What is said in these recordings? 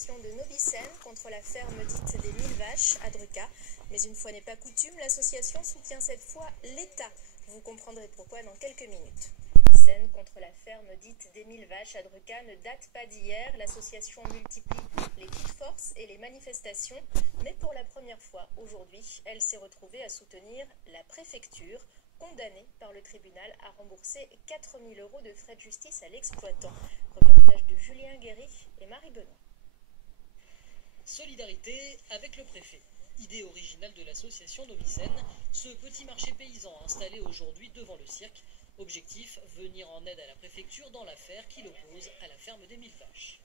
l'association de Novicène contre la ferme dite des 1000 vaches à Druka. Mais une fois n'est pas coutume, l'association soutient cette fois l'État. Vous comprendrez pourquoi dans quelques minutes. Novicène contre la ferme dite des 1000 vaches à Druka ne date pas d'hier. L'association multiplie les coups de force et les manifestations. Mais pour la première fois aujourd'hui, elle s'est retrouvée à soutenir la préfecture, condamnée par le tribunal à rembourser 4 000 € de frais de justice à l'exploitant. Reportage de Julien Guéry et Marie Benoît. Solidarité avec le préfet. Idée originale de l'association Novicène, ce petit marché paysan installé aujourd'hui devant le cirque. Objectif, venir en aide à la préfecture dans l'affaire qui l'oppose à la ferme des 1000 vaches.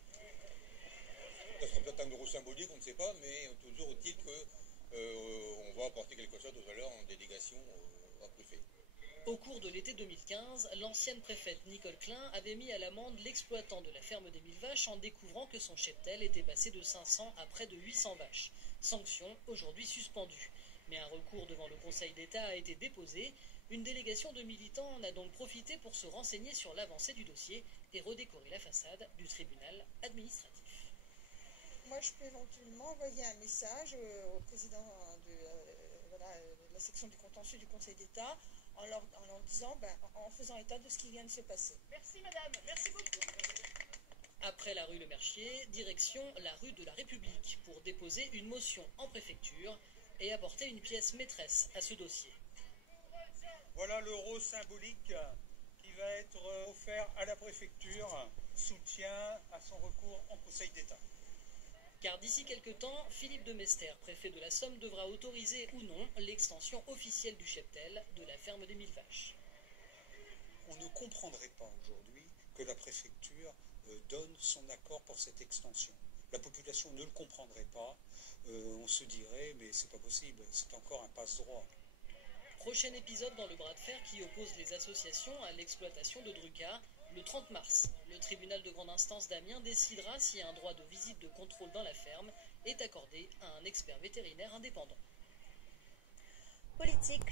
Ça sera peut-être un euro symbolique, on ne sait pas, mais toujours est-il qu'on va apporter quelque chose de valeur en délégation au préfet. Au cours de l'été 2015, l'ancienne préfète Nicole Klein avait mis à l'amende l'exploitant de la ferme des 1000 vaches en découvrant que son cheptel était passé de 500 à près de 800 vaches. Sanction aujourd'hui suspendue. Mais un recours devant le Conseil d'État a été déposé. Une délégation de militants en a donc profité pour se renseigner sur l'avancée du dossier et redécorer la façade du tribunal administratif. Moi, je peux éventuellement envoyer un message au président de la section du contentieux du Conseil d'État en leur disant, en faisant état de ce qui vient de se passer. Merci madame, merci beaucoup. Après la rue Le Mercier, direction la rue de la République pour déposer une motion en préfecture et apporter une pièce maîtresse à ce dossier. Voilà l'euro symbolique qui va être offert à la préfecture, soutien à son recours en Conseil d'État. Car d'ici quelques temps, Philippe de Mester, préfet de la Somme, devra autoriser ou non l'extension officielle du cheptel de la ferme des 1000 vaches. On ne comprendrait pas aujourd'hui que la préfecture donne son accord pour cette extension. La population ne le comprendrait pas. On se dirait, mais c'est pas possible, c'est encore un passe-droit. Prochain épisode dans le bras de fer qui oppose les associations à l'exploitation de Druka. Le 30 mars, le tribunal de grande instance d'Amiens décidera si un droit de visite de contrôle dans la ferme est accordé à un expert vétérinaire indépendant. Politique,